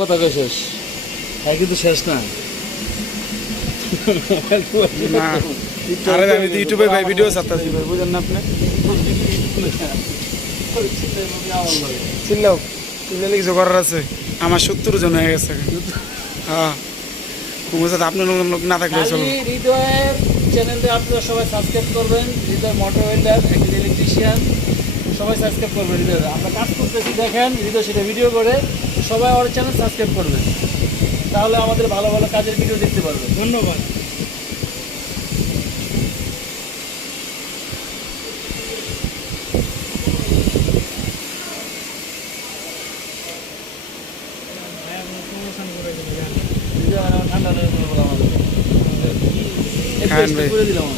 কথা কই শেষ হ্যাঁ কিন্তু শেষ না না আরে আমি তো ইউটিউবে ভাই ভিডিও ছাড়তাছি ভাই বুঝেন না আপনি চিল্লাও চিল্লালে কিছু করার আছে আমার 70 জন হয়ে গেছে হ্যাঁ তোমার সাথে আপনার লোক না থাকলে চলো হৃদয়ের চ্যানেলটা আপনারা সবাই সাবস্ক্রাইব করবেন হৃদয় মোটর ওয়েল্ডার একজন ইলেকট্রিশিয়ান সবাই সাবস্ক্রাইব করবেন হৃদয় আমরা কাজ করতেছি দেখেন হৃদয় সেটা ভিডিও করে সবাই ওর চ্যানেল সাবস্ক্রাইব করবেন তাহলে আমাদের ভালো ভালো কাজের ভিডিও দেখতে পারবেন ধন্যবাদ ঠান্ডা খান ভাই করে দিলাম